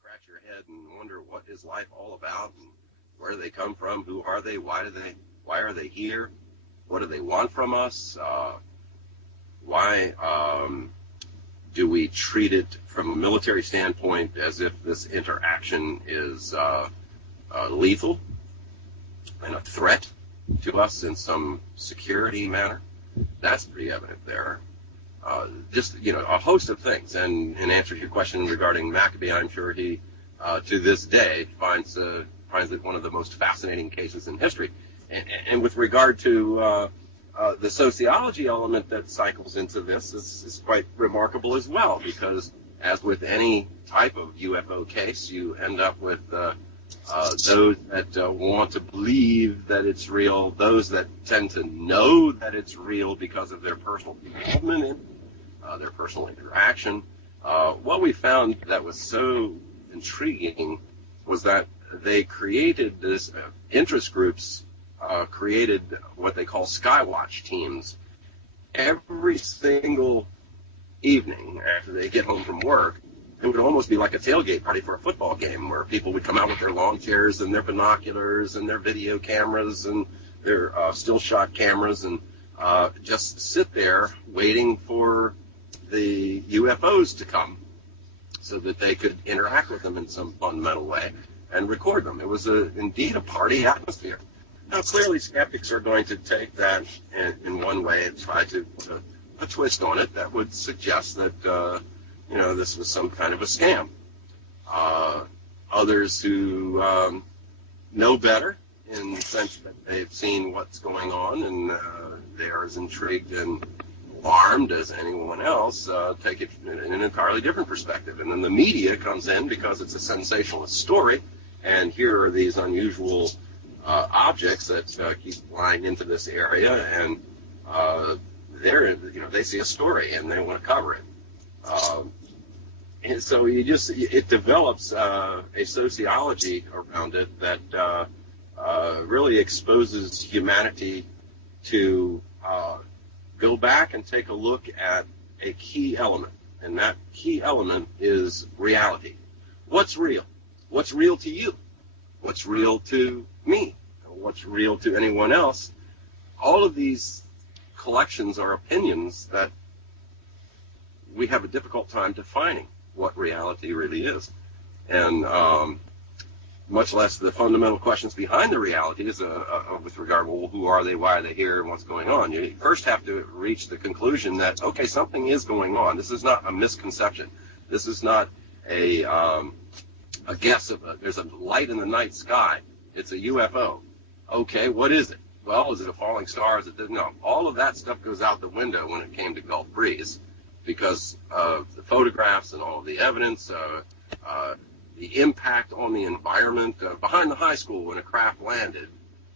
scratch your head and wonder what is life all about and where do they come from, who are they, why are they here, what do they want from us, why do we treat it from a military standpoint as if this interaction is lethal and a threat to us in some security manner? That's pretty evident there. Just, a host of things. And in answer to your question regarding Maccabee, I'm sure he, to this day, finds it one of the most fascinating cases in history. And with regard to the sociology element that cycles into this is quite remarkable as well, because as with any type of UFO case, you end up with those that want to believe that it's real, those that tend to know that it's real because of their personal involvement in their personal interaction. What we found that was so intriguing was that they created this, interest groups created what they call skywatch teams. Every single evening after they get home from work, it would almost be like a tailgate party for a football game, where people would come out with their lawn chairs and their binoculars and their video cameras and their still shot cameras and just sit there waiting for the UFOs to come so that they could interact with them in some fundamental way and record them. It was indeed a party atmosphere. Now, clearly, skeptics are going to take that in one way and try to put a twist on it that would suggest that this was some kind of a scam. Others who know better, in the sense that they've seen what's going on and they are as intrigued and alarmed as anyone else, take it in an entirely different perspective. And then the media comes in because it's a sensationalist story, and here are these unusual objects that keep flying into this area, and they see a story and they want to cover it. And so it develops a sociology around it that really exposes humanity to go back and take a look at a key element, and that key element is reality. What's real? What's real to you? What's real to me? What's real to anyone else? All of these collections are opinions that we have a difficult time defining what reality really is. And much less the fundamental questions behind the reality is with regard, well, who are they, why are they here, and what's going on? You first have to reach the conclusion that, okay, something is going on. This is not a misconception. This is not a guess of there's a light in the night sky. It's a UFO. Okay, what is it? Well, is it a falling star? Is it? No. All of that stuff goes out the window when it came to Gulf Breeze, because of the photographs and all of the evidence, the impact on the environment. Behind the high school, when a craft landed,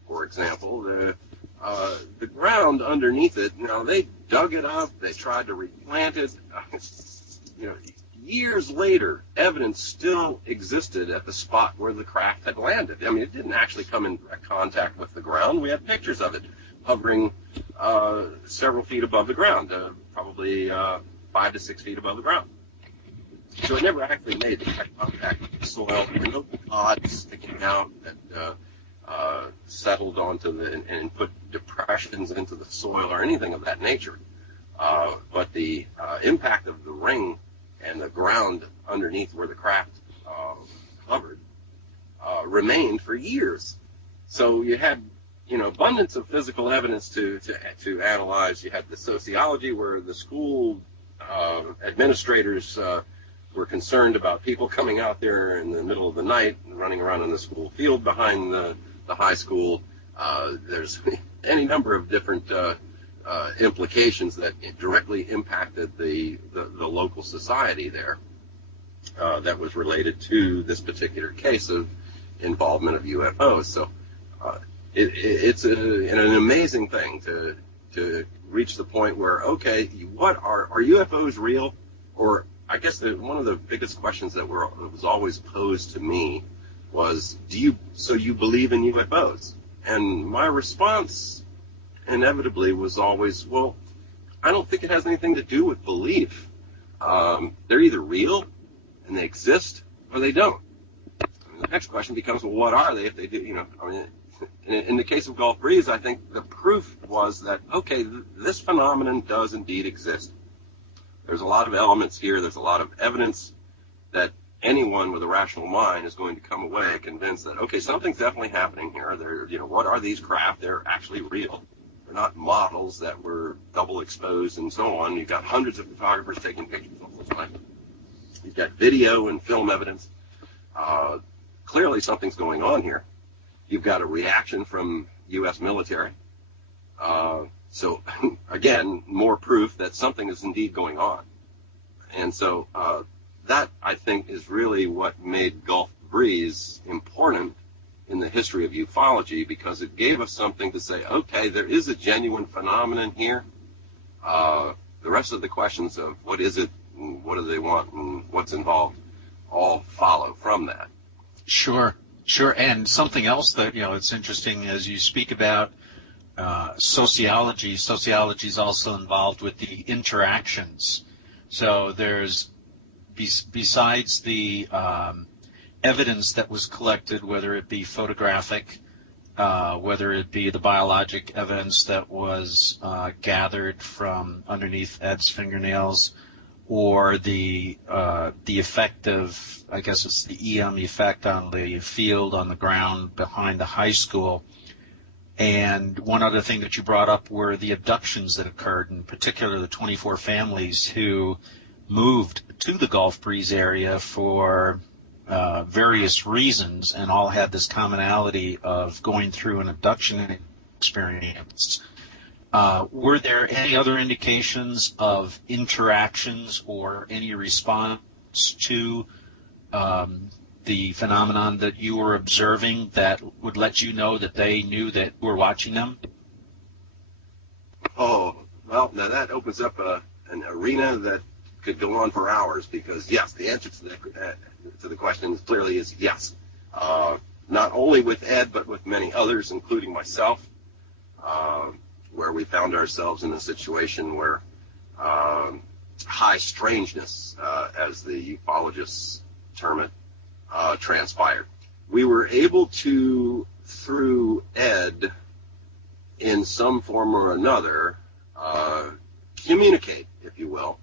for example, the ground underneath it, they dug it up, they tried to replant it. Years later, evidence still existed at the spot where the craft had landed. I mean, it didn't actually come in direct contact with the ground. We have pictures of it hovering several feet above the ground, probably 5 to 6 feet above the ground. So it never actually made direct contact with the soil. There were no pods sticking out that settled onto and put depressions into the soil or anything of that nature. But the impact of the ring and the ground underneath where the craft hovered remained for years. So you had abundance of physical evidence to analyze. You had the sociology, where the school administrators were concerned about people coming out there in the middle of the night and running around in the school field behind the high school. There's any number of different implications that directly impacted the local society there that was related to this particular case of involvement of UFOs. So it's an amazing thing to reach the point where, okay, what are UFOs real? Or I guess one of the biggest questions that was always posed to me was, you believe in UFOs? And my response inevitably was always, well, I don't think it has anything to do with belief. They're either real and they exist, or they don't. The next question becomes, well, what are they if they do? I mean, in the case of Gulf Breeze, I think the proof was that, okay, this phenomenon does indeed exist. There's a lot of elements here. There's a lot of evidence that anyone with a rational mind is going to come away convinced that, okay, something's definitely happening here. What are these craft? They're actually real. They're not models that were double exposed and so on. You've got hundreds of photographers taking pictures all the time. You've got video and film evidence. Clearly something's going on here. You've got a reaction from U.S. military. So, again, more proof that something is indeed going on. And so that, I think, is really what made Gulf Breeze important in the history of ufology, because it gave us something to say, okay, there is a genuine phenomenon here. The rest of the questions of what is it, and what do they want, and what's involved, all follow from that. Sure. And something else that, it's interesting as you speak about sociology. Sociology is also involved with the interactions. So there's, besides the evidence that was collected, whether it be photographic, whether it be the biologic evidence that was gathered from underneath Ed's fingernails, or the effect of, I guess it's the EM effect on the field, on the ground behind the high school. And one other thing that you brought up were the abductions that occurred, in particular the 24 families who moved to the Gulf Breeze area for various reasons, and all had this commonality of going through an abduction experience. Were there any other indications of interactions or any response to the phenomenon that you were observing that would let you know that they knew that you were watching them? Oh, well, now that opens up an arena that could go on for hours, because, yes, the answer to the question clearly is yes. Not only with Ed, but with many others, including myself, where we found ourselves in a situation where high strangeness, as the ufologists term it, transpired. We were able to, through Ed, in some form or another, communicate, if you will,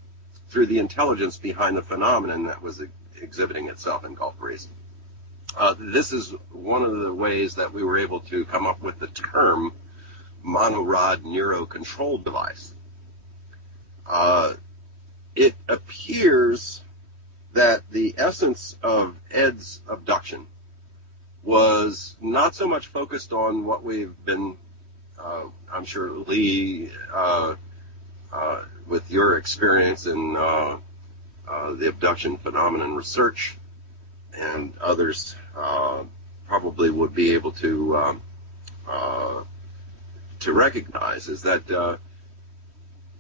through the intelligence behind the phenomenon that was exhibiting itself in Gulf Breeze. This is one of the ways that we were able to come up with the term monorod neurocontrol device. It appears that the essence of Ed's abduction was not so much focused on what we've been, I'm sure, Lee, with your experience in the abduction phenomenon research, and others probably would be able to recognize, is that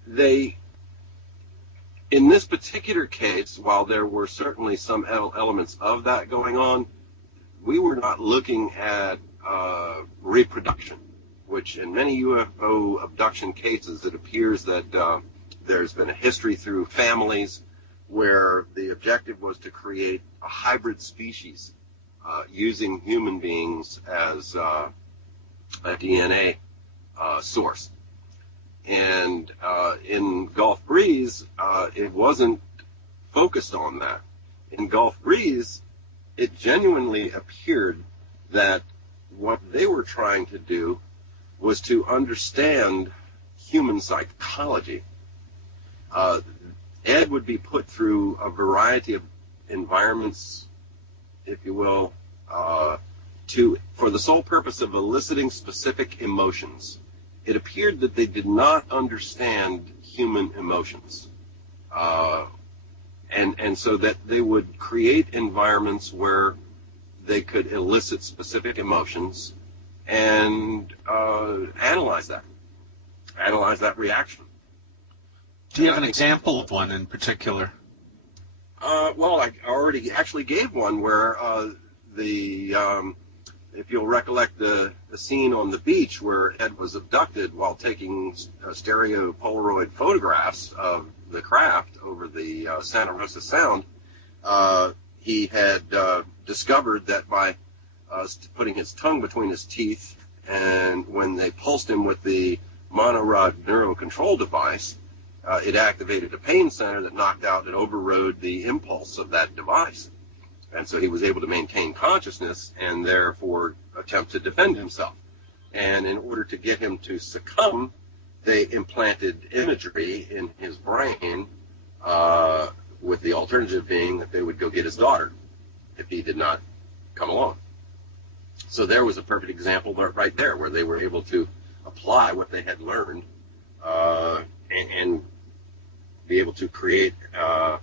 they, in this particular case, while there were certainly some elements of that going on, we were not looking at reproduction, which in many UFO abduction cases, it appears that there's been a history through families where the objective was to create a hybrid species using human beings as a DNA source. And in Gulf Breeze, it wasn't focused on that. In Gulf Breeze, it genuinely appeared that what they were trying to do was to understand human psychology. Ed would be put through a variety of environments, if you will, for the sole purpose of eliciting specific emotions. It appeared that they did not understand human emotions. And so that they would create environments where they could elicit specific emotions and analyze that reaction. Do you have an example of one in particular? Well, I already actually gave one where if you'll recollect the scene on the beach where Ed was abducted while taking stereo Polaroid photographs of the craft over the Santa Rosa Sound, he had discovered that by putting his tongue between his teeth, and when they pulsed him with the monorod neurocontrol device, it activated a pain center that knocked out and overrode the impulse of that device. And so he was able to maintain consciousness and therefore attempt to defend himself. And in order to get him to succumb, they implanted imagery in his brain, with the alternative being that they would go get his daughter if he did not come along. So there was a perfect example right there where they were able to apply what they had learned and be able to create an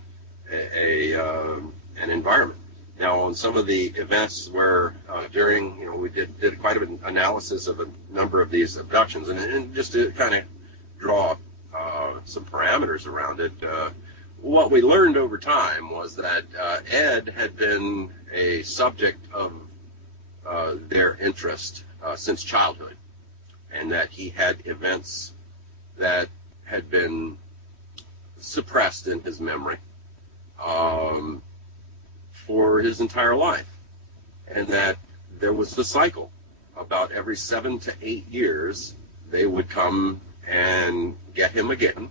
environment. Now, on some of the events where during, we did quite an analysis of a number of these abductions, and just to kind of draw some parameters around it, what we learned over time was that Ed had been a subject of their interest since childhood, and that he had events that had been suppressed in his memory for his entire life, and that there was the cycle. About every 7 to 8 years, they would come and get him again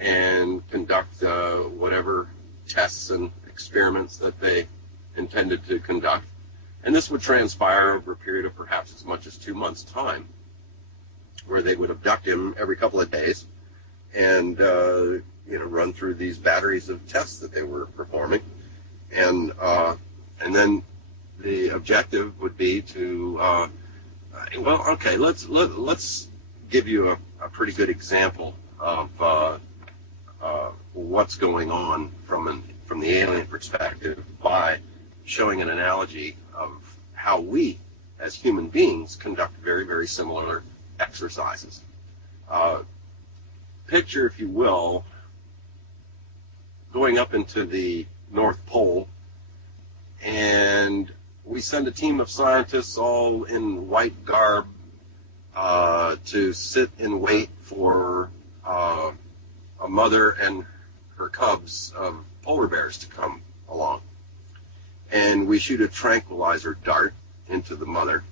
and conduct whatever tests and experiments that they intended to conduct. And this would transpire over a period of perhaps as much as 2 months' time, where they would abduct him every couple of days and run through these batteries of tests that they were performing. And then the objective would be to let's give you a pretty good example of what's going on from the alien perspective by showing an analogy of how we as human beings conduct very, very similar exercises. Picture, if you will, going up into the North Pole, and we send a team of scientists all in white garb to sit and wait for a mother and her cubs of polar bears to come along. And we shoot a tranquilizer dart into the mother,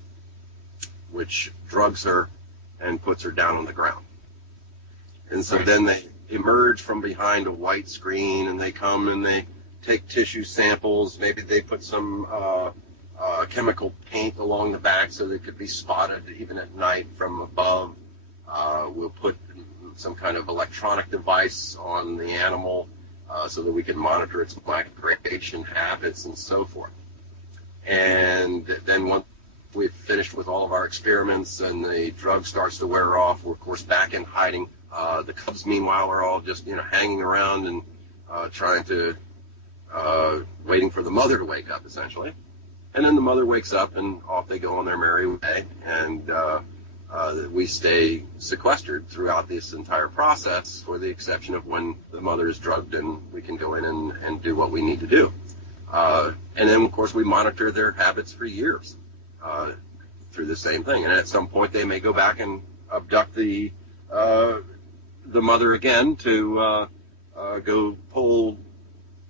which drugs her and puts her down on the ground. And so then they emerge from behind a white screen, and they come and they take tissue samples. Maybe they put some chemical paint along the back so they could be spotted even at night from above. We'll put some kind of electronic device on the animal so that we can monitor its migration habits and so forth. And then once we've finished with all of our experiments and the drug starts to wear off, we're, of course, back in hiding. The cubs, meanwhile, are all just hanging around and trying to waiting for the mother to wake up, essentially. And then the mother wakes up, and off they go on their merry way, and we stay sequestered throughout this entire process, for the exception of when the mother is drugged and we can go in and do what we need to do. And then, of course, we monitor their habits for years through the same thing. And at some point, they may go back and abduct the mother again to go pull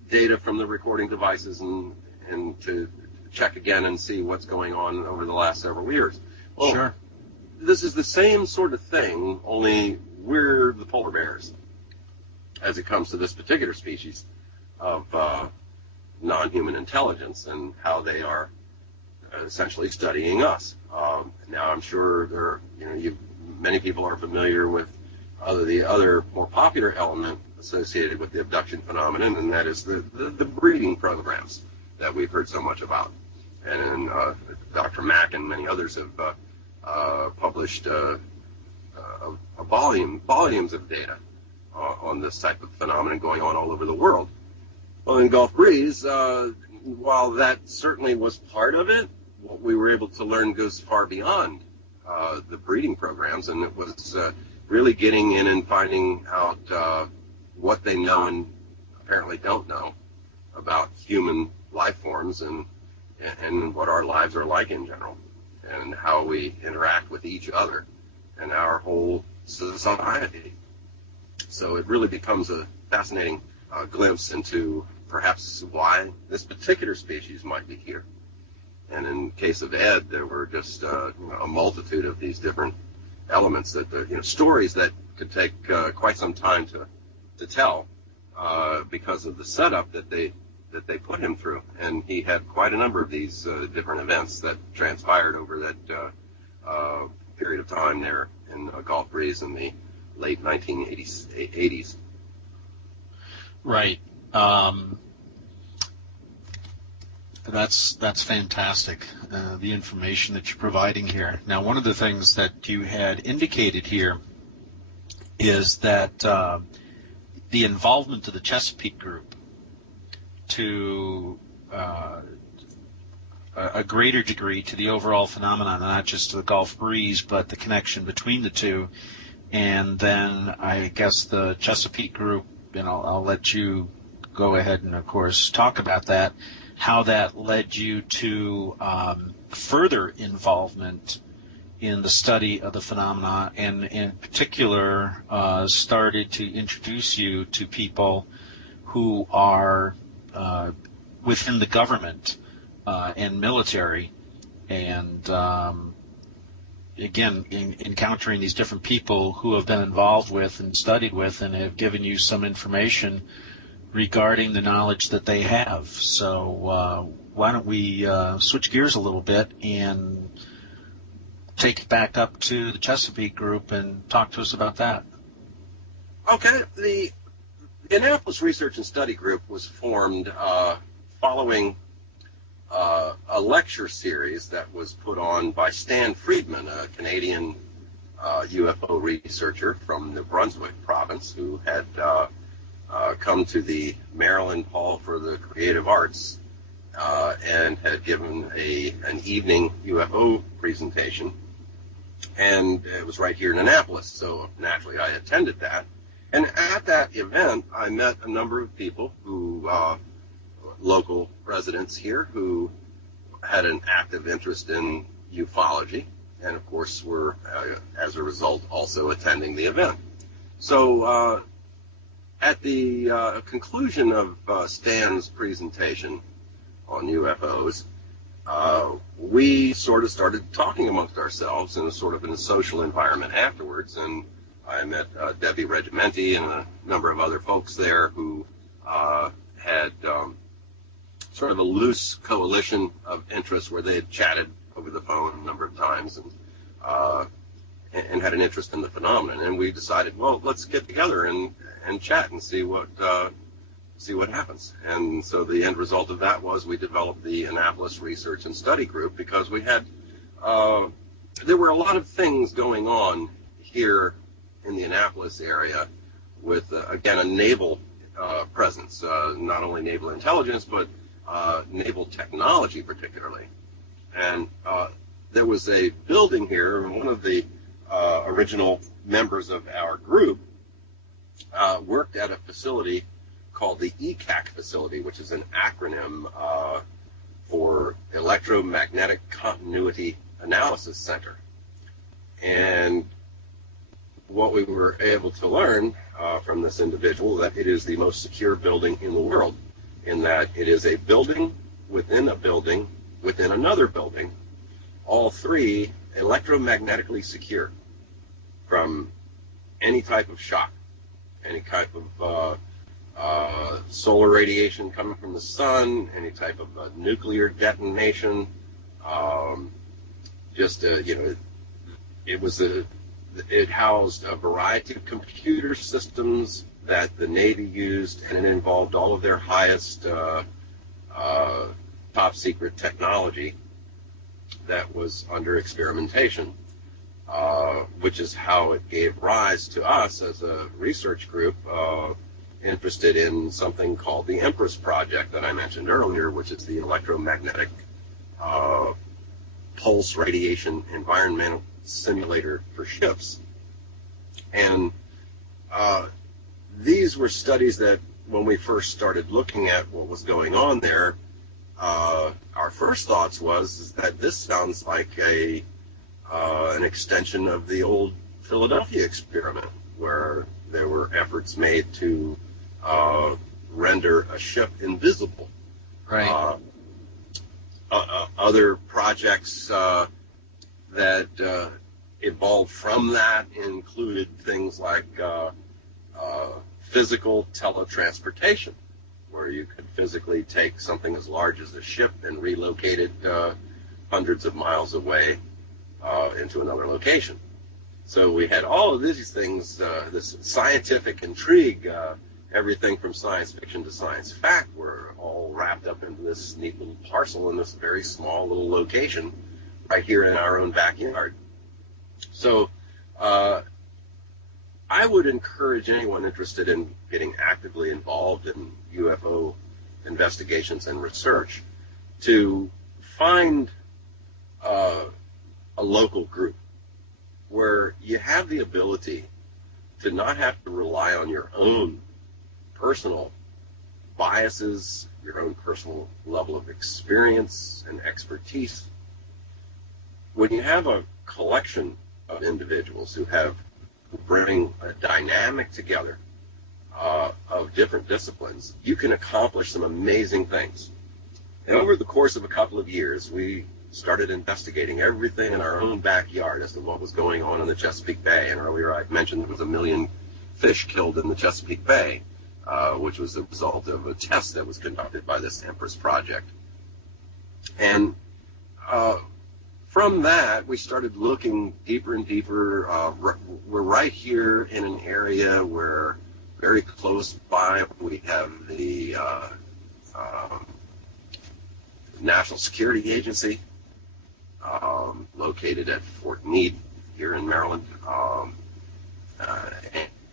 data from the recording devices and to check again and see what's going on over the last several years. Well, sure. This is the same sort of thing, only we're the polar bears as it comes to this particular species of non-human intelligence and how they are essentially studying us. Now, I'm sure many people are familiar with the other more popular element associated with the abduction phenomenon, and that is the breeding programs that we've heard so much about. And Dr. Mack and many others have published volumes of data on this type of phenomenon going on all over the world. Well, in Gulf Breeze, while that certainly was part of it, what we were able to learn goes far beyond the breeding programs, and it was really getting in and finding out what they know and apparently don't know about human life forms and what our lives are like in general, and how we interact with each other and our whole society. So it really becomes a fascinating glimpse into perhaps why this particular species might be here. And in case of Ed, there were just a multitude of these different elements that stories that could take quite some time to tell because of the setup that they put him through. And he had quite a number of these different events that transpired over that period of time there in Gulf Breeze in the late 1980s. Right. That's fantastic, the information that you're providing here. Now, one of the things that you had indicated here is that the involvement of the Chesapeake Group to a greater degree to the overall phenomenon, not just to the Gulf Breeze, but the connection between the two. And then I guess the Chesapeake Group, I'll let you go ahead and, of course, talk about that, how that led you to further involvement in the study of the phenomena, and in particular started to introduce you to people who are within the government and military, and again, encountering these different people who have been involved with and studied with and have given you some information regarding the knowledge that they have. So why don't we switch gears a little bit and take it back up to the Chesapeake Group and talk to us about that. Okay. The Annapolis Research and Study Group was formed following a lecture series that was put on by Stan Friedman, a Canadian UFO researcher from New Brunswick province, who had come to the Maryland Hall for the Creative Arts and had given an evening UFO presentation. And it was right here in Annapolis, so naturally I attended that. And at that event, I met a number of people who, local residents here, who had an active interest in ufology, and of course were, as a result, also attending the event. So at the conclusion of Stan's presentation on UFOs, we sort of started talking amongst ourselves in a social environment afterwards, and I met Debbie Regimenti and a number of other folks there who had sort of a loose coalition of interests where they had chatted over the phone a number of times and had an interest in the phenomenon. And we decided, well, let's get together and chat and see what happens. And so the end result of that was we developed the Annapolis Research and Study Group, because we had there were a lot of things going on here in the Annapolis area with, again, a naval presence, not only naval intelligence, but naval technology particularly. And there was a building here, and one of the original members of our group worked at a facility called the ECAC facility, which is an acronym for Electromagnetic Continuity Analysis Center. And what we were able to learn from this individual, that it is the most secure building in the world, in that it is a building within another building, all three electromagnetically secure from any type of shock, any type of solar radiation coming from the sun, any type of nuclear detonation. It housed a variety of computer systems that the Navy used, and it involved all of their highest top secret technology that was under experimentation, which is how it gave rise to us as a research group interested in something called the Empress Project that I mentioned earlier, which is the electromagnetic pulse radiation environmental simulator for ships. And these were studies that, when we first started looking at what was going on there, our first thoughts was that this sounds like an extension of the old Philadelphia experiment, where there were efforts made to render a ship invisible. Right. Other projects that evolved from that included things like physical teletransportation, where you could physically take something as large as a ship and relocate it hundreds of miles away into another location. So we had all of these things, this scientific intrigue, everything from science fiction to science fact were all wrapped up into this neat little parcel in this very small little location right here in our own backyard. So I would encourage anyone interested in getting actively involved in UFO investigations and research to find a local group where you have the ability to not have to rely on your own personal biases, your own personal level of experience and expertise. When you have a collection of individuals who bring a dynamic together of different disciplines, you can accomplish some amazing things. And over the course of a couple of years, we started investigating everything in our own backyard as to what was going on in the Chesapeake Bay. And earlier I mentioned there was 1 million fish killed in the Chesapeake Bay, which was the result of a test that was conducted by this Empress project. And from that, we started looking deeper and deeper. We're right here in an area where very close by we have the National Security Agency, located at Fort Meade here in Maryland.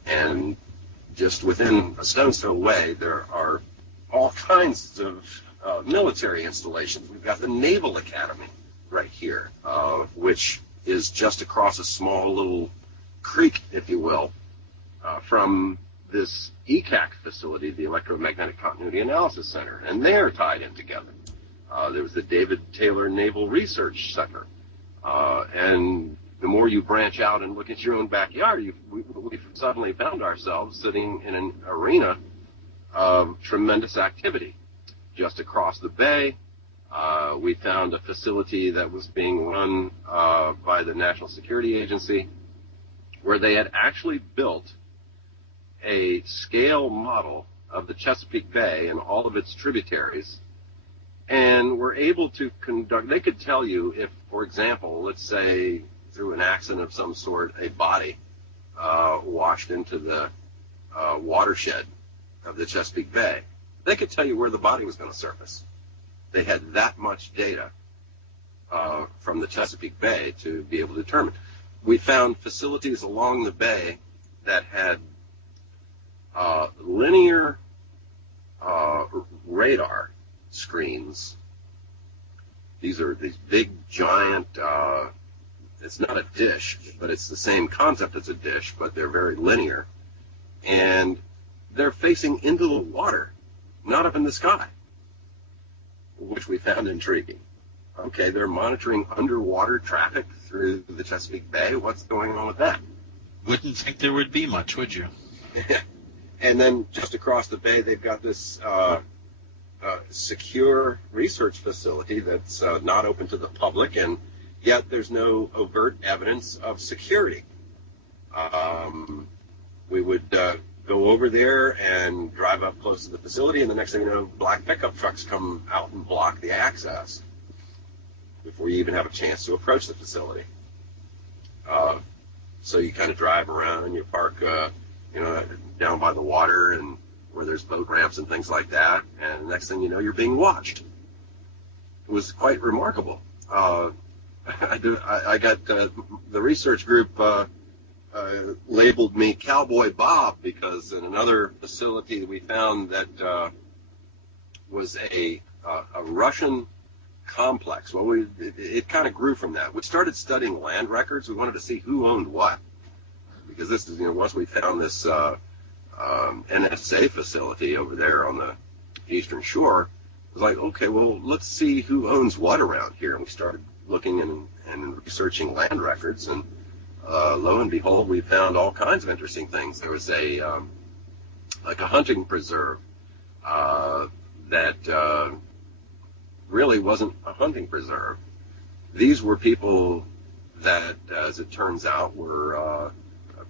And just within a stone's throw away, there are all kinds of military installations. We've got the Naval Academy right here, which is just across a small little creek, if you will, from this ECAC facility, the Electromagnetic Continuity Analysis Center, and they are tied in together. There was the David Taylor Naval Research Center, and the more you branch out and look at your own backyard, we've suddenly found ourselves sitting in an arena of tremendous activity. Just across the bay, we found a facility that was being run by the National Security Agency, where they had actually built a scale model of the Chesapeake Bay and all of its tributaries, and were able to conduct, they could tell you if, for example, let's say through an accident of some sort, a body washed into the watershed of the Chesapeake Bay, they could tell you where the body was going to surface. They had that much data from the Chesapeake Bay to be able to determine. We found facilities along the bay that had linear radar screens. These are these big, giant, it's not a dish, but it's the same concept as a dish, but they're very linear. And they're facing into the water, not up in the sky, which we found intriguing. Okay, they're monitoring underwater traffic through the Chesapeake Bay. What's going on with that? Wouldn't think there would be much, would you? And then just across the bay, they've got this secure research facility that's not open to the public, and yet there's no overt evidence of security. We would go over there and drive up close to the facility, and the next thing you know, black pickup trucks come out and block the access before you even have a chance to approach the facility. So you kind of drive around and you park, down by the water and where there's boat ramps and things like that, and the next thing you know, you're being watched. It was quite remarkable. I got the research group labeled me Cowboy Bob because in another facility we found that was a Russian complex. Well, it kind of grew from that. We started studying land records. We wanted to see who owned what, because this is, once we found this NSA facility over there on the eastern shore, it was like, okay, well, let's see who owns what around here. And we started looking and researching land records, and lo and behold, we found all kinds of interesting things. There was like a hunting preserve that really wasn't a hunting preserve. These were people that, as it turns out, were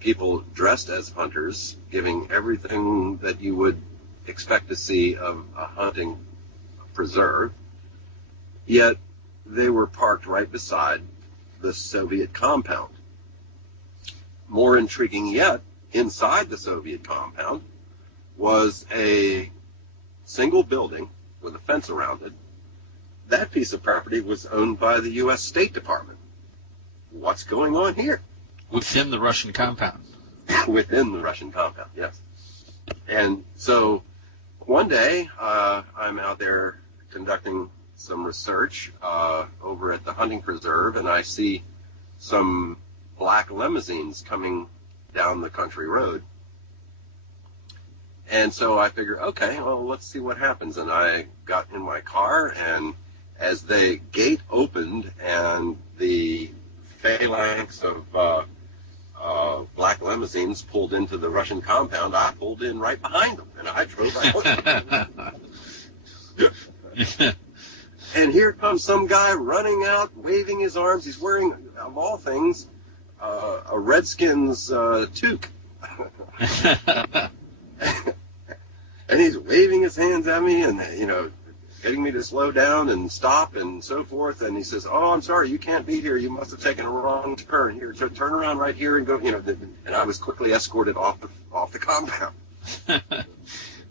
people dressed as hunters, giving everything that you would expect to see of a hunting preserve, yet they were parked right beside the Soviet compound. More intriguing yet, inside the Soviet compound was a single building with a fence around it. That piece of property was owned by the U.S. State Department. What's going on here? Within the Russian compound. Within the Russian compound, yes. And so one day I'm out there conducting some research over at the hunting preserve, and I see some black limousines coming down the country road. And so I figured, okay, well, let's see what happens. And I got in my car, and as the gate opened and the phalanx of black limousines pulled into the Russian compound, I pulled in right behind them, and I drove right on. And here comes some guy running out, waving his arms. He's wearing, of all things, a Redskins toque. And he's waving his hands at me and, getting me to slow down and stop and so forth. And he says, "Oh, I'm sorry, you can't be here. You must have taken a wrong turn. Here, turn around right here and go." And I was quickly escorted off the compound.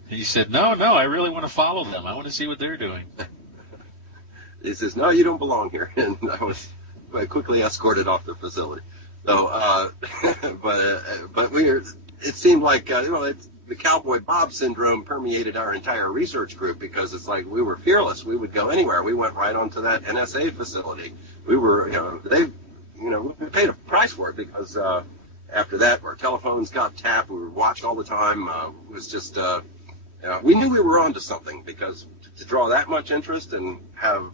He said, no, I really want to follow them. I want to see what they're doing. He says, "No, you don't belong here." And I was quickly escorted off the facility. So, but it seemed like, the Cowboy Bob syndrome permeated our entire research group, because it's like we were fearless. We would go anywhere. We went right onto that NSA facility. We were, we paid a price for it, because after that, our telephones got tapped. We were watched all the time. It was just, we knew we were onto something, because to draw that much interest and have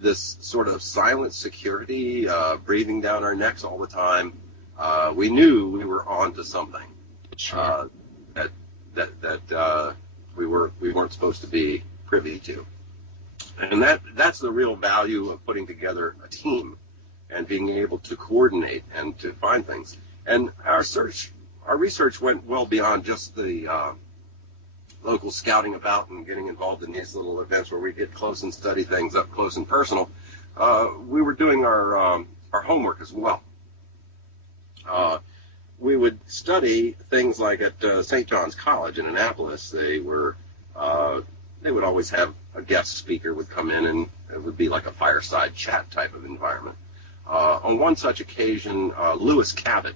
this sort of silent security breathing down our necks all the time, we knew we were onto something. Sure. That we weren't supposed to be privy to, and that's the real value of putting together a team and being able to coordinate and to find things. And our research went well beyond just the local scouting about and getting involved in these little events where we get close and study things up close and personal. We were doing our homework as well. We would study things like at St. John's College in Annapolis. They would always have a guest speaker would come in, and it would be like a fireside chat type of environment. On one such occasion, Lewis Cabot,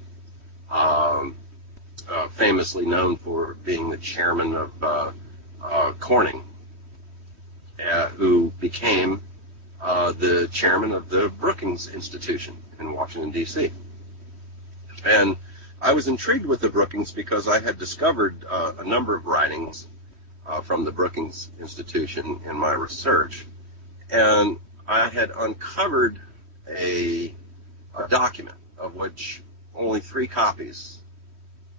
famously known for being the chairman of Corning, who became the chairman of the Brookings Institution in Washington, D.C. And I was intrigued with the Brookings because I had discovered a number of writings from the Brookings Institution in my research, and I had uncovered a document of which only 3 copies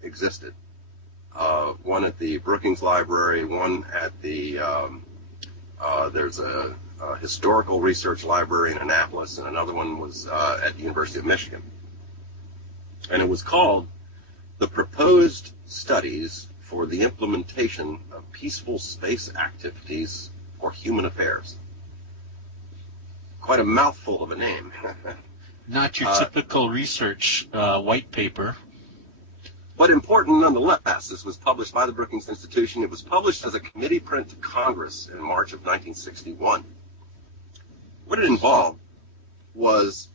existed. One at the Brookings Library, one at the there's a historical research library in Annapolis, and another one was at the University of Michigan. And it was called "The Proposed Studies for the Implementation of Peaceful Space Activities for Human Affairs." Quite a mouthful of a name. Not your typical research white paper. But important nonetheless. This was published by the Brookings Institution. It was published as a committee print to Congress in March of 1961. What it involved was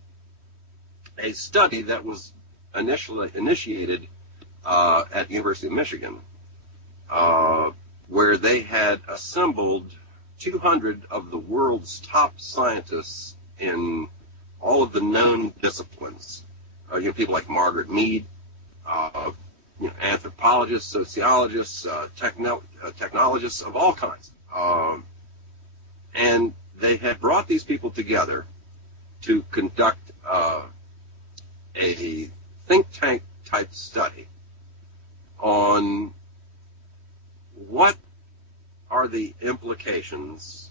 a study that was initially initiated at the University of Michigan, where they had assembled 200 of the world's top scientists in all of the known disciplines. People like Margaret Mead, anthropologists, sociologists, technologists of all kinds. And they had brought these people together to conduct a think tank type study on what are the implications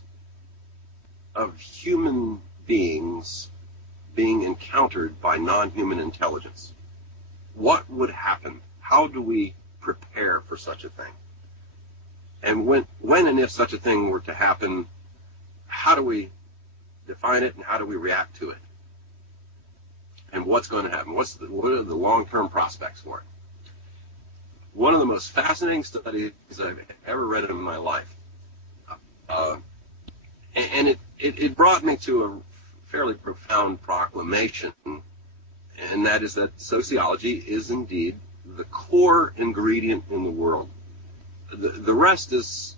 of human beings being encountered by non-human intelligence? What would happen? How do we prepare for such a thing? And when and if such a thing were to happen, how do we define it and how do we react to it? And what's going to happen? What are the long-term prospects for it? One of the most fascinating studies I've ever read in my life, and it brought me to a fairly profound proclamation, and that is that sociology is indeed the core ingredient in the world. The rest is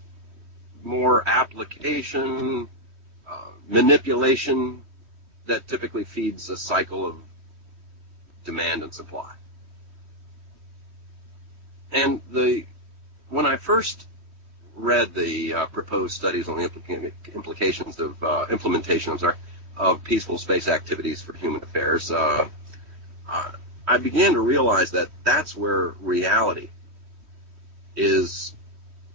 more application, manipulation that typically feeds a cycle of demand and supply. And when I first read the proposed studies on the implications of implementation, of peaceful space activities for human affairs, I began to realize that that's where reality is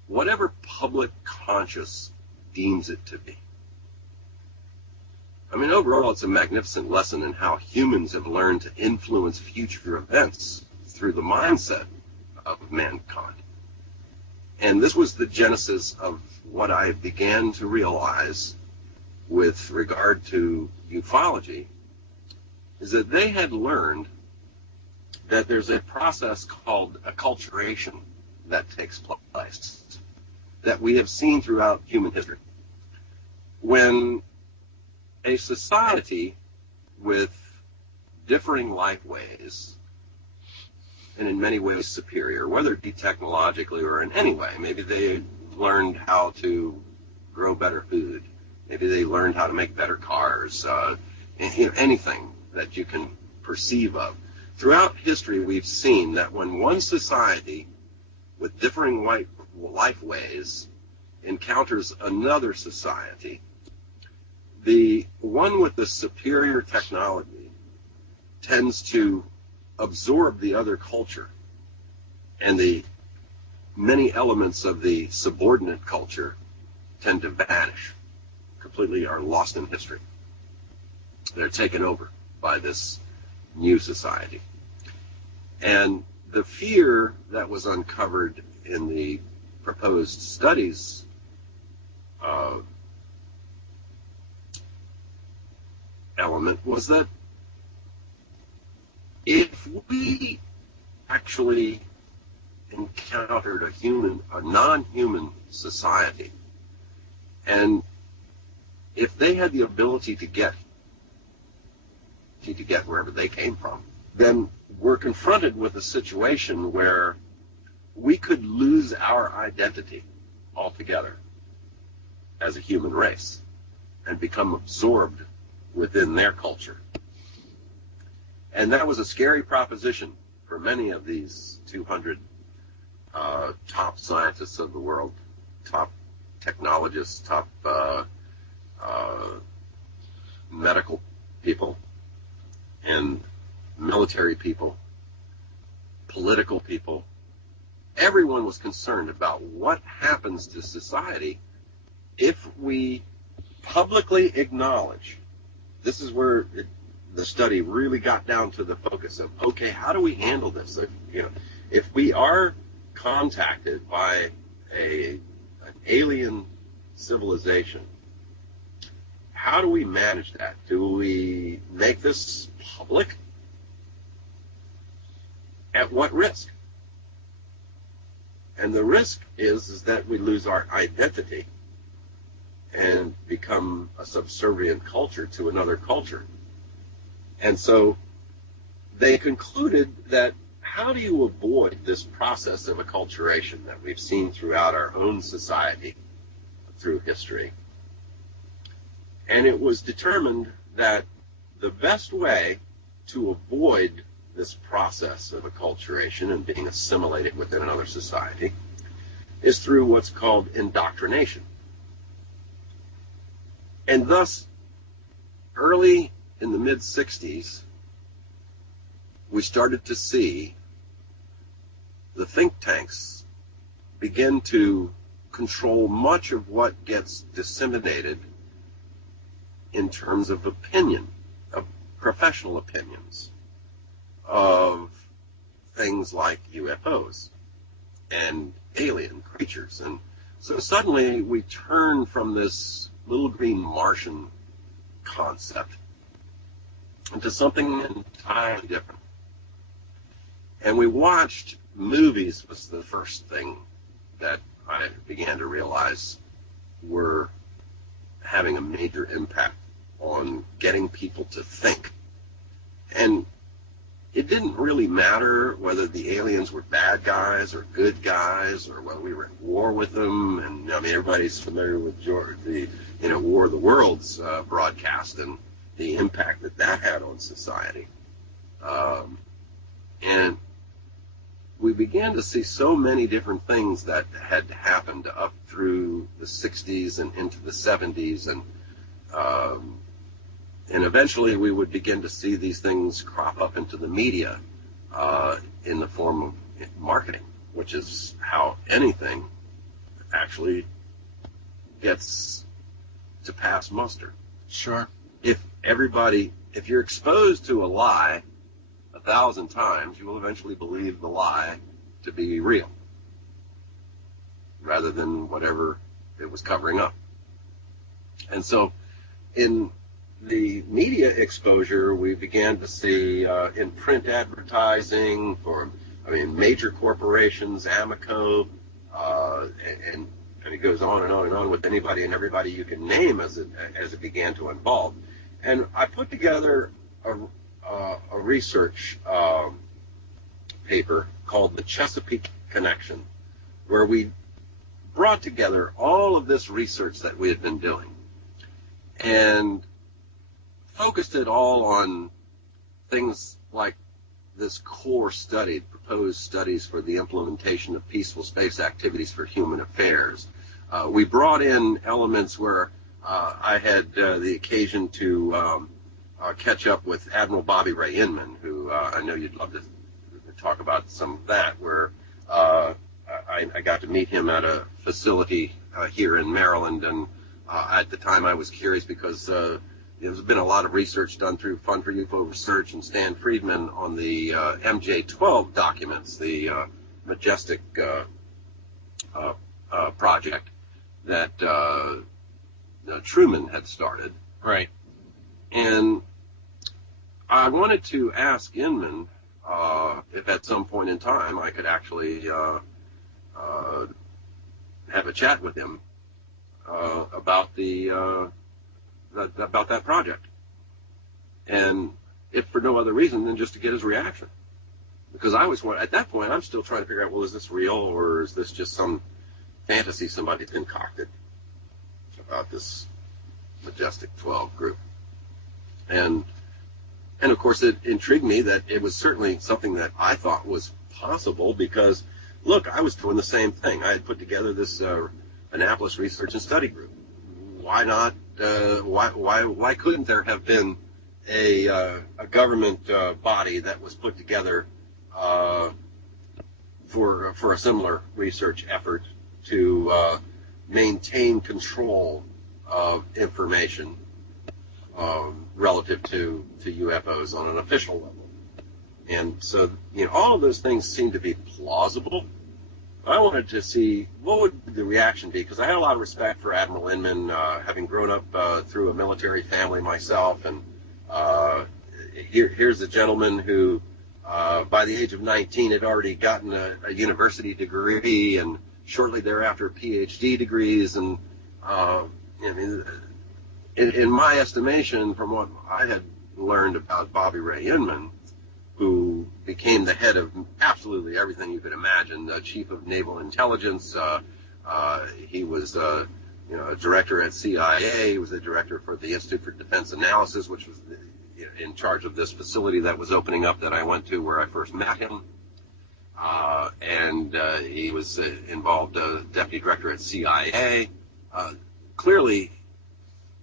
whatever public conscious deems it to be. I mean, overall, it's a magnificent lesson in how humans have learned to influence future events through the mindset of mankind. And this was the genesis of what I began to realize with regard to ufology, is that they had learned that there's a process called acculturation that takes place that we have seen throughout human history. When a society with differing life ways, and in many ways superior, whether it be technologically or in any way, maybe they learned how to grow better food, maybe they learned how to make better cars, anything that you can perceive of. Throughout history, we've seen that when one society with differing life ways encounters another society, the one with the superior technology tends to absorb the other culture, and the many elements of the subordinate culture tend to vanish, completely are lost in history. They're taken over by this new society. And the fear that was uncovered in the proposed studies element was that if we actually encountered a non-human society, and if they had the ability to get wherever they came from, then we're confronted with a situation where we could lose our identity altogether as a human race and become absorbed within their culture. And that was a scary proposition for many of these 200 top scientists of the world, top technologists, top medical people, and military people, political people. Everyone was concerned about what happens to society if we publicly acknowledge. This is where the study really got down to the focus of, okay, how do we handle this? If we are contacted by an alien civilization, how do we manage that? Do we make this public? At what risk? And the risk is that we lose our identity and become a subservient culture to another culture. And so they concluded that how do you avoid this process of acculturation that we've seen throughout our own society through history? And it was determined that the best way to avoid this process of acculturation and being assimilated within another society is through what's called indoctrination. And thus, early in the mid-60s, we started to see the think tanks begin to control much of what gets disseminated in terms of opinion, of professional opinions, of things like UFOs and alien creatures. And so suddenly we turn from this little green Martian concept into something entirely different. And we watched movies was the first thing that I began to realize were having a major impact on getting people to think. And it didn't really matter whether the aliens were bad guys or good guys or whether we were at war with them. And I mean, everybody's familiar with the War of the Worlds broadcast and the impact that that had on society. And we began to see so many different things that had happened up through the 60s and into the 70s, and eventually we would begin to see these things crop up into the media in the form of marketing, which is how anything actually gets to pass muster. Sure. If you're exposed to a lie 1,000 times, you will eventually believe the lie to be real, rather than whatever it was covering up. And so in the media exposure, we began to see in print advertising for, major corporations, Amoco, and it goes on and on and on with anybody and everybody you can name as it began to evolve. And I put together a research paper called the Chesapeake Connection, where we brought together all of this research that we had been doing and focused it all on things like this core study, proposed studies for the implementation of peaceful space activities for human affairs. We brought in elements where I had the occasion to catch up with Admiral Bobby Ray Inman, who I know you'd love to talk about some of that, where I got to meet him at a facility here in Maryland, and at the time I was curious because there's been a lot of research done through Fund for UFO Research and Stan Friedman on the MJ-12 documents, the Majestic project that Truman had started. Right. And I wanted to ask Inman if at some point in time I could actually have a chat with him about that project, and if for no other reason than just to get his reaction, because at that point I'm still trying to figure out, well, is this real or is this just some fantasy somebody concocted about this Majestic 12 group? And of course it intrigued me that it was certainly something that I thought was possible, because look, I was doing the same thing. I had put together this Annapolis Research and Study Group. Why not? Why couldn't there have been a government body that was put together for a similar research effort to maintain control of information relative to UFOs on an official level? And so, all of those things seem to be plausible. I wanted to see what would the reaction be, because I had a lot of respect for Admiral Inman, having grown up through a military family myself, and here's a gentleman who, by the age of 19, had already gotten a university degree, and shortly thereafter PhD degrees, and in my estimation, from what I had learned about Bobby Ray Inman, who became the head of absolutely everything you could imagine, the chief of naval intelligence. He was a director at CIA. He was a director for the Institute for Defense Analysis, which was in charge of this facility that was opening up that I went to, where I first met him. And he was involved, deputy director at CIA. Clearly,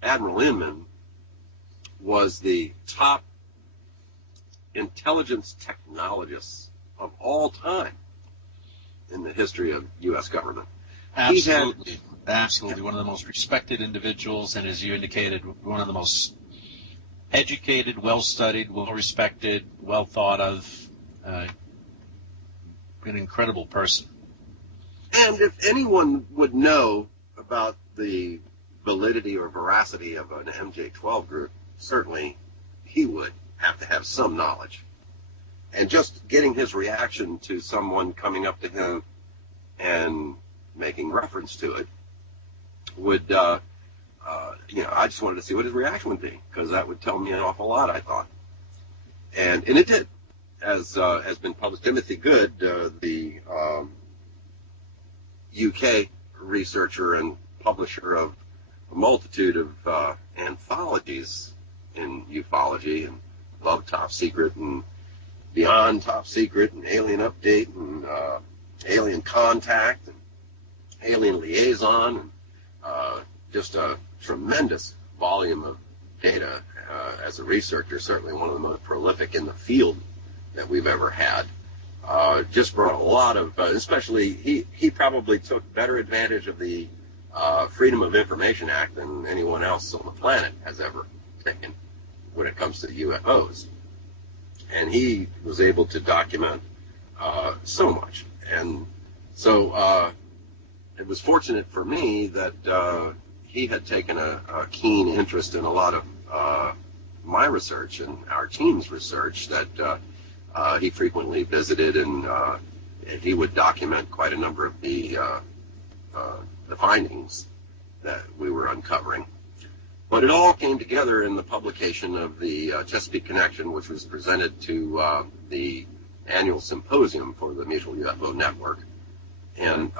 Admiral Inman was the top intelligence technologists of all time in the history of U.S. government. Absolutely. Absolutely. One of the most respected individuals, and as you indicated, one of the most educated, well-studied, well-respected, well-thought of, an incredible person. And if anyone would know about the validity or veracity of an MJ-12 group, certainly he would have to have some knowledge. And just getting his reaction to someone coming up to him and making reference to it would, I just wanted to see what his reaction would be, because that would tell me an awful lot, I thought. And it did. As has been published, Timothy Good, the UK researcher and publisher of a multitude of anthologies in ufology, and Love Top Secret and Beyond Top Secret and Alien Update and Alien Contact and Alien Liaison, and just a tremendous volume of data as a researcher, certainly one of the most prolific in the field that we've ever had. Just brought a lot of, especially he probably took better advantage of the Freedom of Information Act than anyone else on the planet has ever taken when it comes to UFOs. And he was able to document so much. And so it was fortunate for me that he had taken a keen interest in a lot of my research and our team's research, that he frequently visited, and he would document quite a number of the findings that we were uncovering. But it all came together in the publication of the Chesapeake Connection, which was presented to the annual symposium for the Mutual UFO Network. And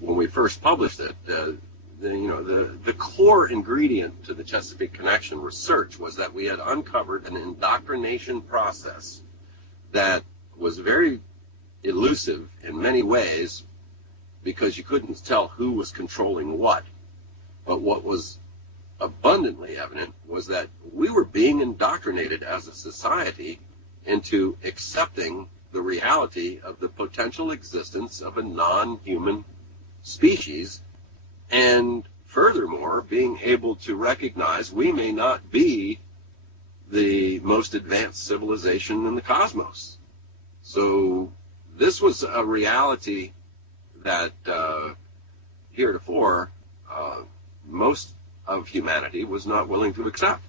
when we first published it, the core ingredient to the Chesapeake Connection research was that we had uncovered an indoctrination process that was very elusive in many ways, because you couldn't tell who was controlling what. But what was abundantly evident was that we were being indoctrinated as a society into accepting the reality of the potential existence of a non-human species, and furthermore, being able to recognize we may not be the most advanced civilization in the cosmos. So this was a reality that heretofore most of humanity was not willing to accept.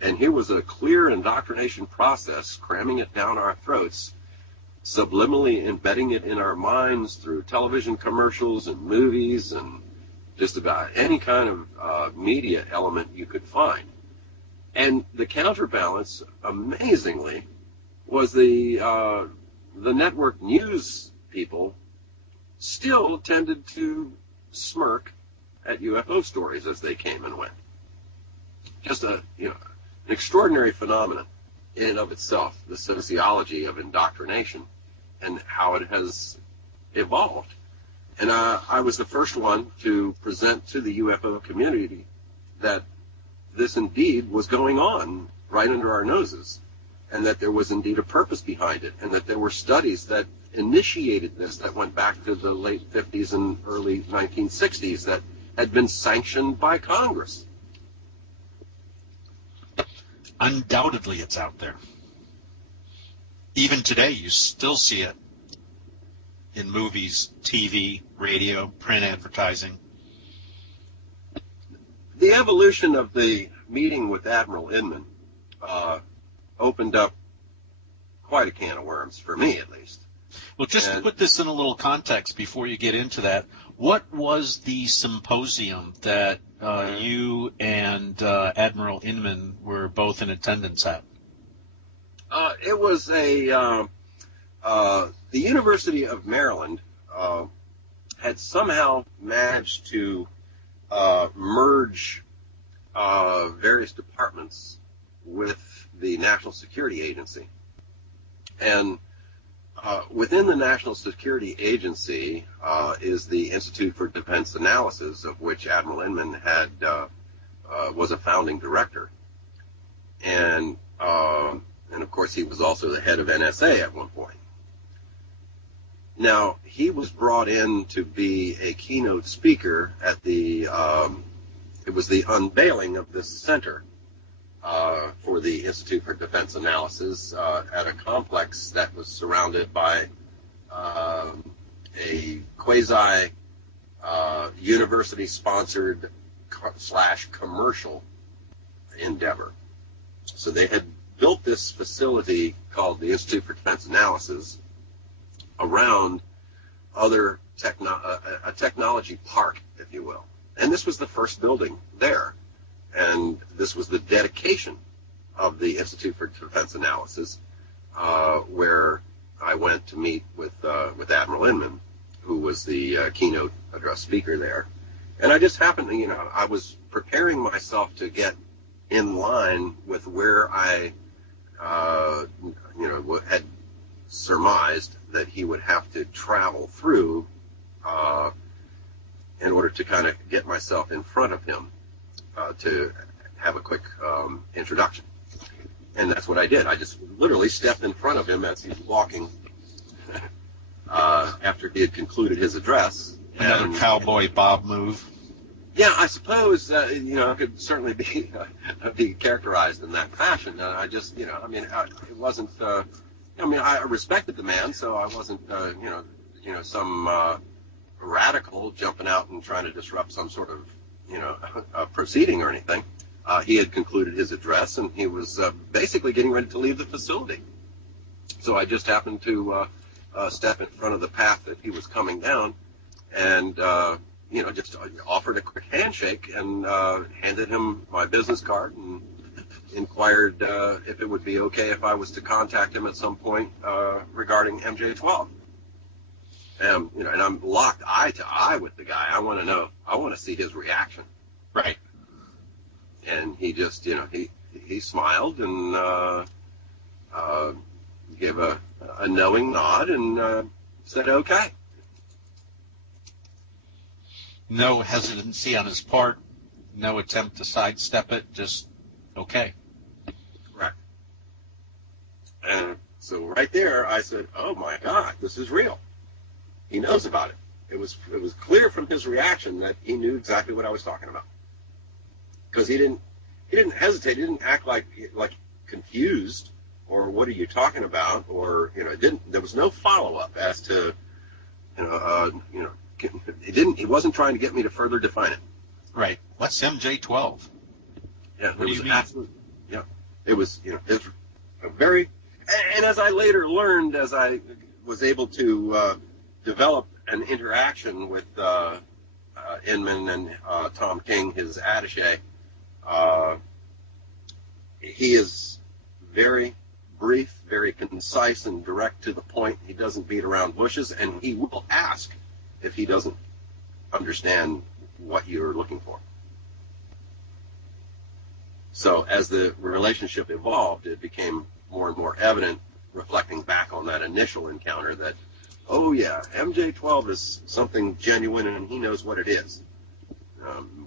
And here was a clear indoctrination process cramming it down our throats, subliminally embedding it in our minds through television commercials and movies and just about any kind of media element you could find. And the counterbalance, amazingly, was the network news people still tended to smirk at UFO stories as they came and went. Just an extraordinary phenomenon in and of itself, the sociology of indoctrination and how it has evolved. And I was the first one to present to the UFO community that this indeed was going on right under our noses, and that there was indeed a purpose behind it, and that there were studies that initiated this that went back to the late 50s and early 1960s that had been sanctioned by Congress. Undoubtedly, it's out there. Even today, you still see it in movies, TV, radio, print advertising. The evolution of the meeting with Admiral Inman opened up quite a can of worms, for me at least. Well, just to put this in a little context before you get into that, what was the symposium that you and Admiral Inman were both in attendance at? It was the University of Maryland had somehow managed to merge various departments with the National Security Agency. And within the National Security Agency is the Institute for Defense Analysis, of which Admiral Inman had was a founding director. And of course, he was also the head of NSA at one point. Now, he was brought in to be a keynote speaker at it was the unveiling of this center for the Institute for Defense Analysis at a complex that was surrounded by a quasi university-sponsored / commercial endeavor. So they had built this facility called the Institute for Defense Analysis around a technology park, if you will. And this was the first building there. And this was the dedication of the Institute for Defense Analysis, where I went to meet with Admiral Inman, who was the keynote address speaker there. And I just happened to, I was preparing myself to get in line with where I, had surmised that he would have to travel through in order to kind of get myself in front of him to have a quick introduction. And that's what I did. I just literally stepped in front of him as he was walking after he had concluded his address. Another cowboy Bob move. Yeah, I suppose, it could certainly be characterized in that fashion. I just, it wasn't, I respected the man, so I wasn't, some radical jumping out and trying to disrupt some sort of, a proceeding or anything. He had concluded his address, and he was basically getting ready to leave the facility. So I just happened to step in front of the path that he was coming down, and just offered a quick handshake and handed him my business card and inquired if it would be okay if I was to contact him at some point regarding MJ-12. And I'm locked eye to eye with the guy. I want to see his reaction. Right. And he just, he smiled and gave a knowing nod and said, okay. No hesitancy on his part, no attempt to sidestep it, just okay. Correct. And so right there, I said, oh my God, this is real. He knows about it. It was clear from his reaction that he knew exactly what I was talking about. Because he didn't hesitate, he didn't act like confused or what are you talking about, or there was no follow-up as to he wasn't trying to get me to further define it. Right. What's MJ-12? Yeah, what do you mean? Absolutely. Yeah, it was a very, and as I later learned, as I was able to develop an interaction with Inman and Tom King, his attaché, he is very brief, very concise, and direct to the point. He doesn't beat around bushes, and he will ask if he doesn't understand what you're looking for. So as the relationship evolved, it became more and more evident, reflecting back on that initial encounter, that, oh yeah, MJ-12 is something genuine and he knows what it is.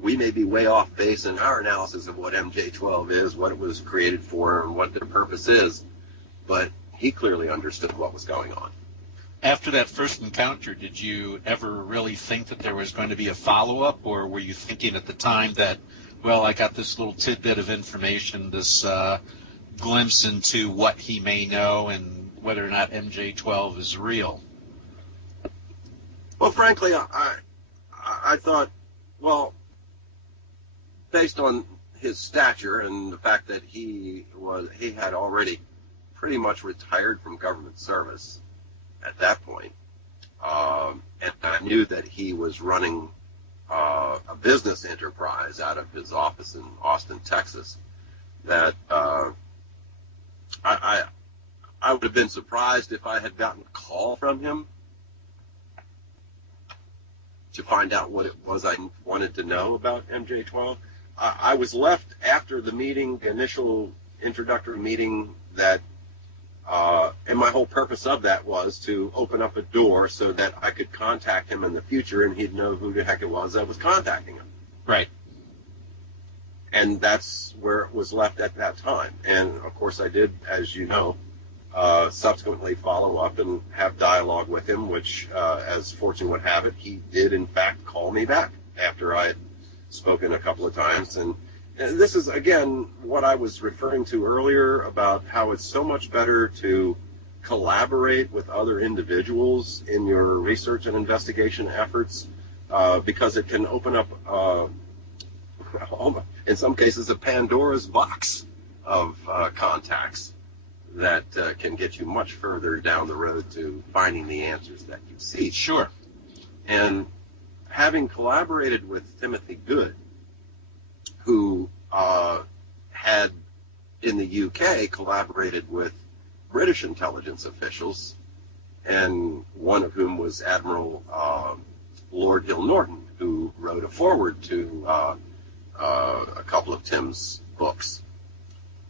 We may be way off base in our analysis of what MJ-12 is, what it was created for, and what their purpose is, but he clearly understood what was going on. After that first encounter, did you ever really think that there was going to be a follow-up, or were you thinking at the time that, well, I got this little tidbit of information, this glimpse into what he may know and whether or not MJ-12 is real? Well, frankly, I thought, well, based on his stature and the fact that he had already pretty much retired from government service at that point, and I knew that he was running a business enterprise out of his office in Austin, Texas, that I would have been surprised if I had gotten a call from him to find out what it was I wanted to know about MJ-12. I was left after the meeting, the initial introductory meeting, that and my whole purpose of that was to open up a door so that I could contact him in the future and he'd know who the heck it was that was contacting him. Right. And that's where it was left at that time. And, of course, I did, as you know, subsequently follow up and have dialogue with him, which, as fortune would have it, he did in fact call me back after I had spoken a couple of times. And this is, again, what I was referring to earlier about how it's so much better to collaborate with other individuals in your research and investigation efforts, because it can open up, in some cases, a Pandora's box of contacts that can get you much further down the road to finding the answers that you seek. Sure. And having collaborated with Timothy Good, who had, in the UK, collaborated with British intelligence officials, and one of whom was Admiral Lord Hill Norton, who wrote a foreword to a couple of Tim's books.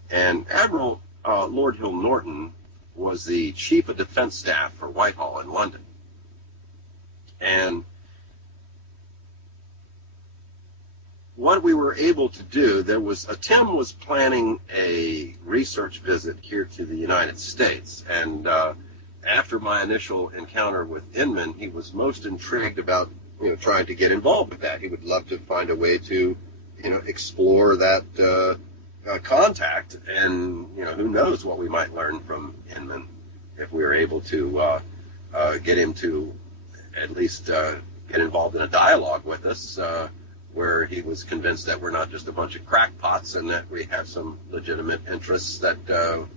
And Admiral Lord Hill Norton was the Chief of Defense Staff for Whitehall in London. And what we were able to do, Tim was planning a research visit here to the United States. And after my initial encounter with Inman, he was most intrigued about, trying to get involved with that. He would love to find a way to, explore that contact, and who knows what we might learn from Inman if we were able to get him to at least get involved in a dialogue with us, where he was convinced that we're not just a bunch of crackpots and that we have some legitimate interests that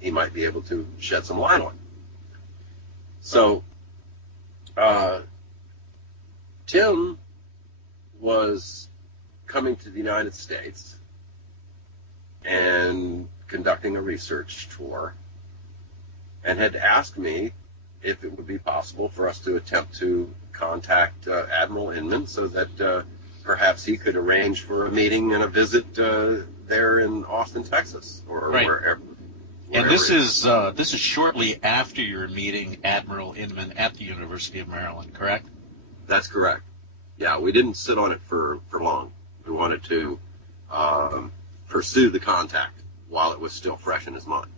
he might be able to shed some light on. So Tim was coming to the United States and conducting a research tour, and had asked me if it would be possible for us to attempt to contact Admiral Inman so that perhaps he could arrange for a meeting and a visit there in Austin, Texas, or right. wherever. And this is shortly after your meeting Admiral Inman at the University of Maryland, correct? That's correct. Yeah, we didn't sit on it for long. We wanted to pursue the contact while it was still fresh in his mind.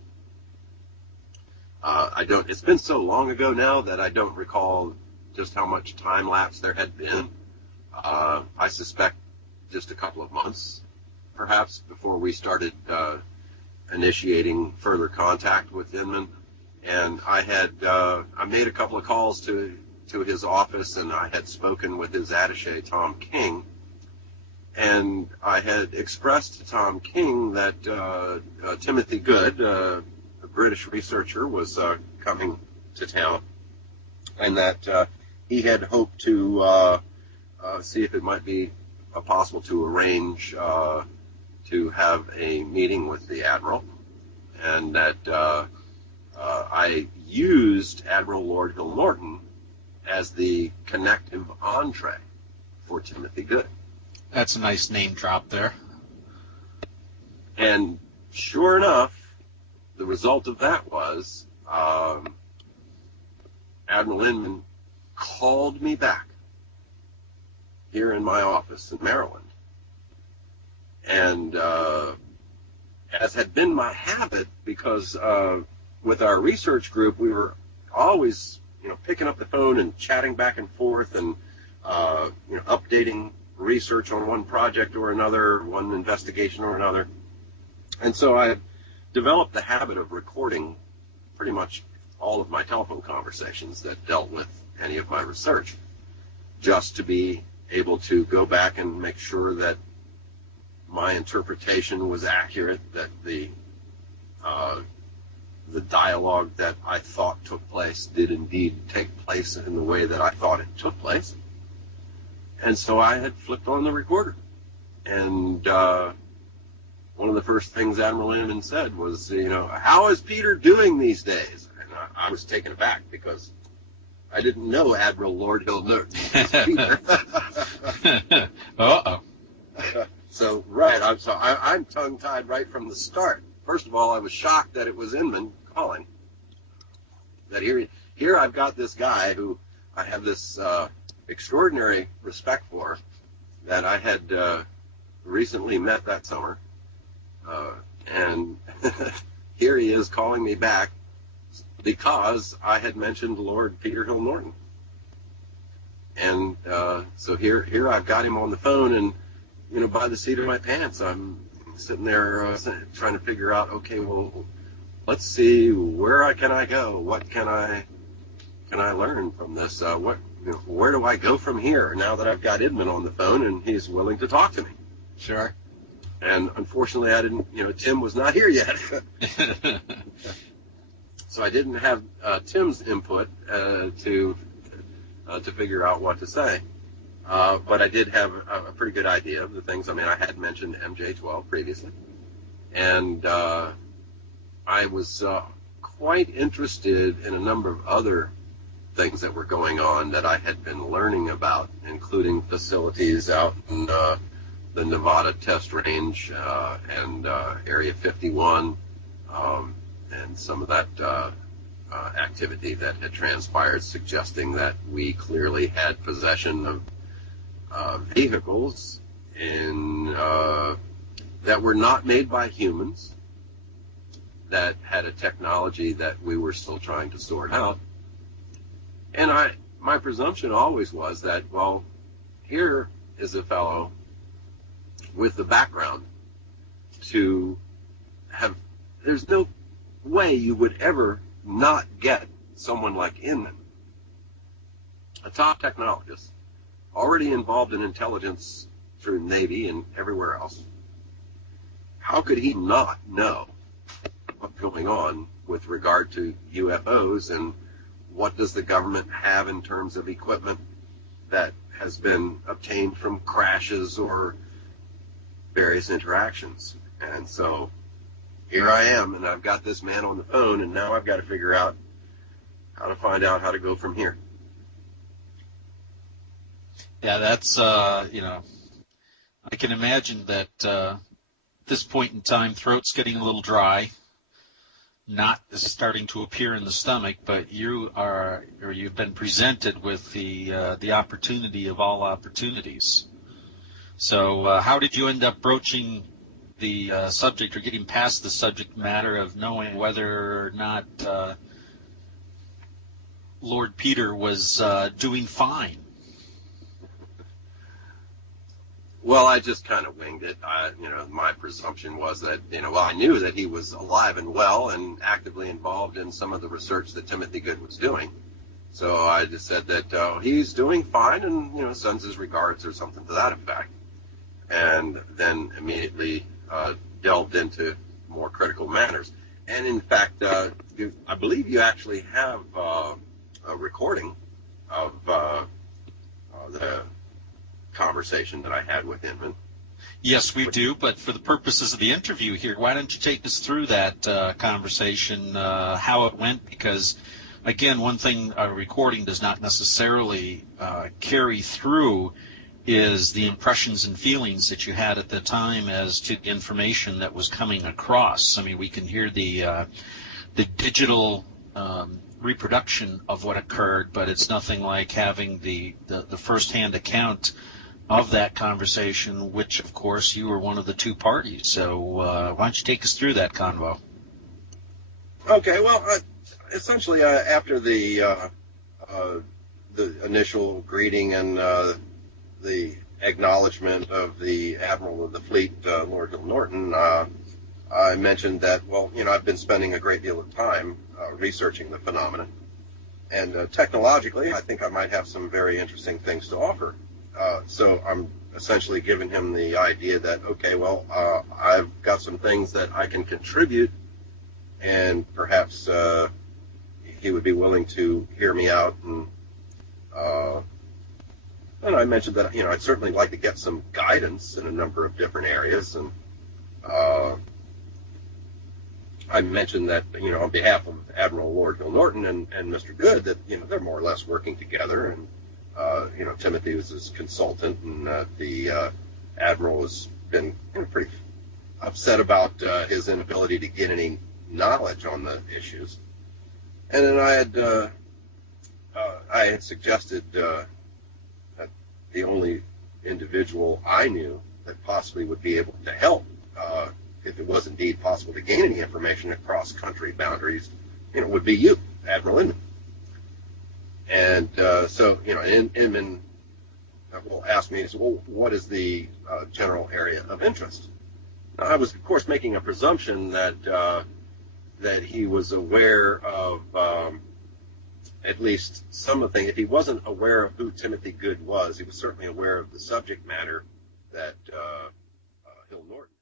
It's been so long ago now that I don't recall just how much time lapse there had been. I suspect just a couple of months, perhaps, before we started initiating further contact with Inman. And I made a couple of calls to his office, and I had spoken with his attaché, Tom King. And I had expressed to Tom King that Timothy Good, a British researcher, was coming to town, and that he had hoped to see if it might be possible to arrange to have a meeting with the Admiral, and that I used Admiral Lord Hill Norton as the connective entree for Timothy Good. That's a nice name drop there. And sure enough, the result of that was Admiral Inman called me back here in my office in Maryland. And as had been my habit, because with our research group, we were always, picking up the phone and chatting back and forth and, updating research on one project or another, one investigation or another. And so I developed the habit of recording pretty much all of my telephone conversations that dealt with any of my research, just to be able to go back and make sure that my interpretation was accurate, that the dialogue that I thought took place did indeed take place in the way that I thought it took place. And so I had flipped on the recorder. And one of the first things Admiral Inman said was, how is Peter doing these days? And I was taken aback because I didn't know Admiral Lord Hill Norton was Peter. Uh-oh. So, right, I'm tongue-tied right from the start. First of all, I was shocked that it was Inman calling. That here I've got this guy who I have this extraordinary respect for, that I had recently met that summer. And here he is calling me back because I had mentioned Lord Peter Hill Norton. And so here I've got him on the phone, and by the seat of my pants, I'm sitting there trying to figure out, okay, well, let's see, where can I go? What can I learn from this? Where do I go from here now that I've got Edmund on the phone and he's willing to talk to me? Sure. And unfortunately, I didn't. Tim was not here yet, so I didn't have Tim's input to figure out what to say. But I did have a pretty good idea of the things. I mean, I had mentioned MJ-12 previously, and I was quite interested in a number of other things that were going on that I had been learning about, including facilities out in the Nevada test range and Area 51, and some of that activity that had transpired, suggesting that we clearly had possession of vehicles that were not made by humans, that had a technology that we were still trying to sort out. And my presumption always was that, well, here is a fellow with the background to have, there's no way you would ever not get someone like Inman, a top technologist, already involved in intelligence through Navy and everywhere else. How could he not know what's going on with regard to UFOs, and what does the government have in terms of equipment that has been obtained from crashes or various interactions? And so here I am, and I've got this man on the phone, and now I've got to figure out how to find out how to go from here. Yeah, that's, I can imagine that at this point in time, throat's getting a little dry, not starting to appear in the stomach, but you've been presented with the opportunity of all opportunities. So how did you end up broaching the subject, or getting past the subject matter of knowing whether or not Lord Peter was doing fine? Well, I just kind of winged it. My presumption was that, I knew that he was alive and well and actively involved in some of the research that Timothy Good was doing. So I just said that he's doing fine, and, sends his regards or something to that effect. And then immediately delved into more critical matters. And in fact, I believe you actually have a recording of the conversation that I had with Inman. Yes, we do, but for the purposes of the interview here, why don't you take us through that conversation, how it went? Because, again, one thing a recording does not necessarily carry through is the impressions and feelings that you had at the time as to the information that was coming across. I mean, we can hear the digital reproduction of what occurred, but it's nothing like having the first-hand account of that conversation, which, of course, you were one of the two parties. So why don't you take us through that convo? Okay, well, essentially after the initial greeting and the acknowledgement of the Admiral of the Fleet, Lord Hill Norton, I mentioned that, I've been spending a great deal of time researching the phenomenon, and technologically, I think I might have some very interesting things to offer. So I'm essentially giving him the idea that, okay, I've got some things that I can contribute, and perhaps he would be willing to hear me out. And I mentioned that, I'd certainly like to get some guidance in a number of different areas. And I mentioned that, on behalf of Admiral Lord Hill Norton and Mr. Good, that, they're more or less working together. And, Timothy was his consultant, and the Admiral has been pretty upset about his inability to get any knowledge on the issues. And then I had suggested that the only individual I knew that possibly would be able to help, if it was indeed possible to gain any information across country boundaries, would be you. Admiral Inman. And so, Inman will ask me, well, what is the general area of interest? Now, I was, of course, making a presumption that he was aware of at least some of the things. If he wasn't aware of who Timothy Good was, he was certainly aware of the subject matter that Hill Norton